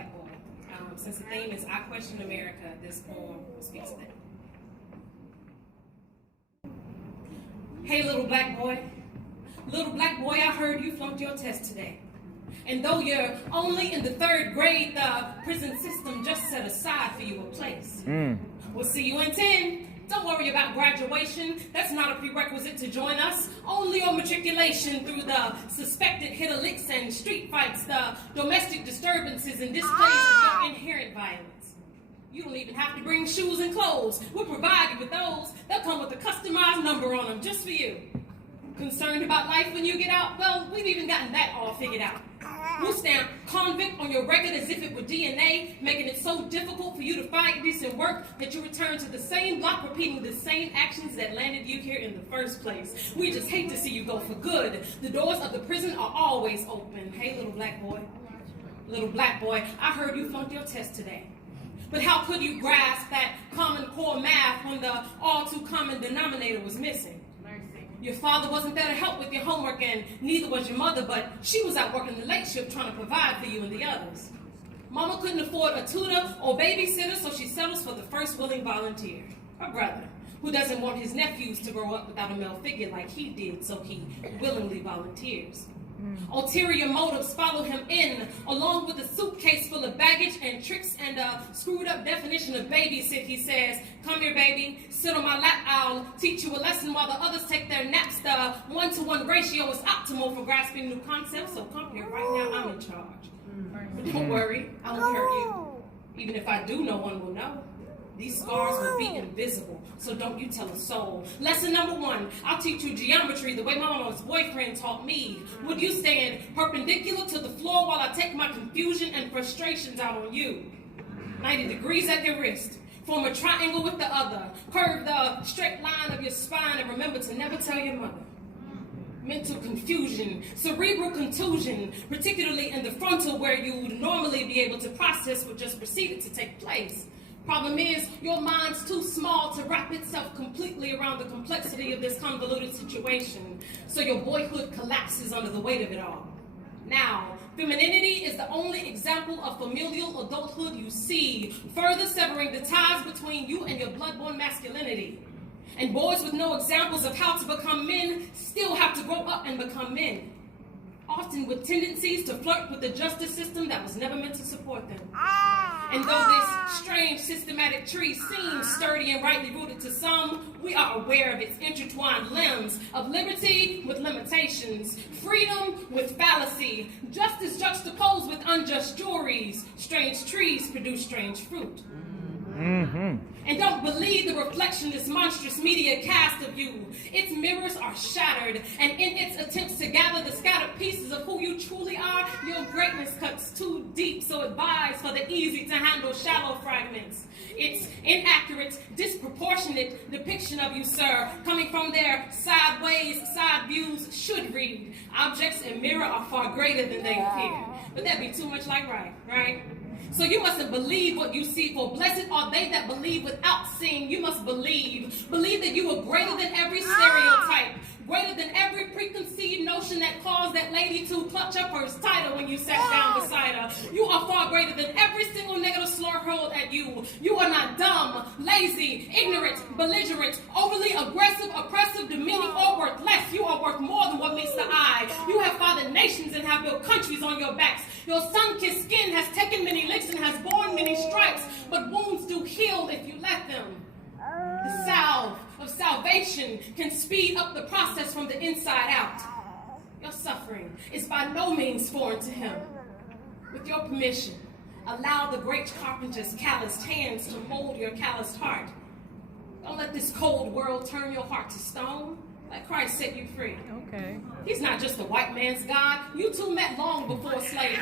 black boy. Since the theme is I Question America, this poem speaks to that. Hey, little black boy. Little black boy, I heard you flunked your test today. And though you're only in the 3rd grade, the prison system just set aside for you a place. We'll see you in 10. Don't worry about graduation. That's not a prerequisite to join us. Only your matriculation through the suspected hit-a-licks and street fights, the domestic disturbances and displays of your inherent violence. You don't even have to bring shoes and clothes. We'll provide you with those. They'll come with a customized number on them just for you. Concerned about life when you get out? Well, we've even gotten that all figured out. We'll stamp convict on your record as if it were DNA, making it so difficult for you to find decent work that you return to the same block, repeating the same actions that landed you here in the first place. We just hate to see you go for good. The doors of the prison are always open. Hey, little black boy. Little black boy, I heard you flunked your test today. But how could you grasp that common core math when the all-too-common denominator was missing? Your father wasn't there to help with your homework, and neither was your mother, but she was out working the late shift trying to provide for you and the others. Mama couldn't afford a tutor or babysitter, so she settles for the first willing volunteer, her brother, who doesn't want his nephews to grow up without a male figure like he did, so he willingly volunteers. Ulterior motives follow him in, along with a suitcase full of baggage and tricks and a screwed up definition of babysit. He says, come here, baby, sit on my lap, I'll teach you a lesson while the others take their naps. The 1-to-1 ratio is optimal for grasping new concepts, so come here right now, I'm in charge. But don't worry, I won't hurt you. Even if I do, no one will know. These scars will be invisible, so don't you tell a soul. Lesson number 1, I'll teach you geometry the way my mama's boyfriend taught me. Would you stand perpendicular to the floor while I take my confusion and frustrations out on you? 90 degrees at your wrist. Form a triangle with the other. Curve the straight line of your spine and remember to never tell your mother. Mental confusion, cerebral contusion, particularly in the frontal where you would normally be able to process what just proceeded to take place. Problem is, your mind's too small to wrap itself completely around the complexity of this convoluted situation, so your boyhood collapses under the weight of it all. Now, femininity is the only example of familial adulthood you see, further severing the ties between you and your bloodborne masculinity. And boys with no examples of how to become men still have to grow up and become men, often with tendencies to flirt with the justice system that was never meant to support them. And though this strange systematic tree seems sturdy and rightly rooted to some, we are aware of its intertwined limbs of liberty with limitations, freedom with fallacy, justice juxtaposed with unjust juries. Strange trees produce strange fruit. And don't believe the reflection this monstrous media cast of you. Its mirrors are shattered, and in its attempts to gather the scattered pieces of who you truly are, your greatness cuts too deep, so it vies for the easy-to-handle shallow fragments. Its inaccurate, disproportionate depiction of you, sir, coming from their sideways, side views, should read. Objects in mirror are far greater than they appear. But that'd be too much like right? So you mustn't believe what you see, for blessed are they that believe without seeing. You must believe. Believe that you are greater than every stereotype, greater than every preconceived notion that caused that lady to clutch up her title when you sat down beside her. You are far greater than every single negative slur hurled at you. You are not dumb, lazy, ignorant, belligerent, overly aggressive, oppressive, demeaning, or worthless. You are worth more than what meets the eye. You have fathered nations and have built countries on your backs. Your sun-kissed skin has taken many licks and has borne many stripes, but wounds do heal if you let them. The salve of salvation can speed up the process from the inside out. Your suffering is by no means foreign to him. With your permission, allow the great carpenter's calloused hands to mold your calloused heart. Don't let this cold world turn your heart to stone. Let Christ set you free. Okay. He's not just a white man's God. You two met long before slavery.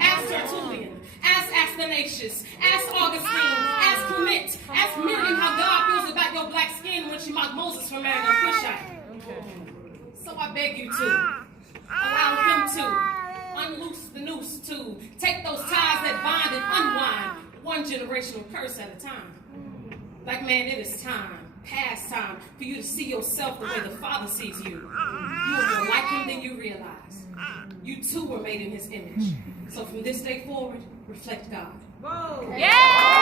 Ask Tertullian, ask Athanasius, ask Augustine, ask Clement, ask Miriam how God feels about your black skin when she mocked Moses for marrying a Cushite. Okay. So I beg you to allow him to unloose the noose, to take those ties that bind and unwind, one generational curse at a time. Black man, it is time. pastime for you to see yourself the way the Father sees you. You are more like him than you realize. You too were made in his image. So from this day forward, reflect God. Yeah!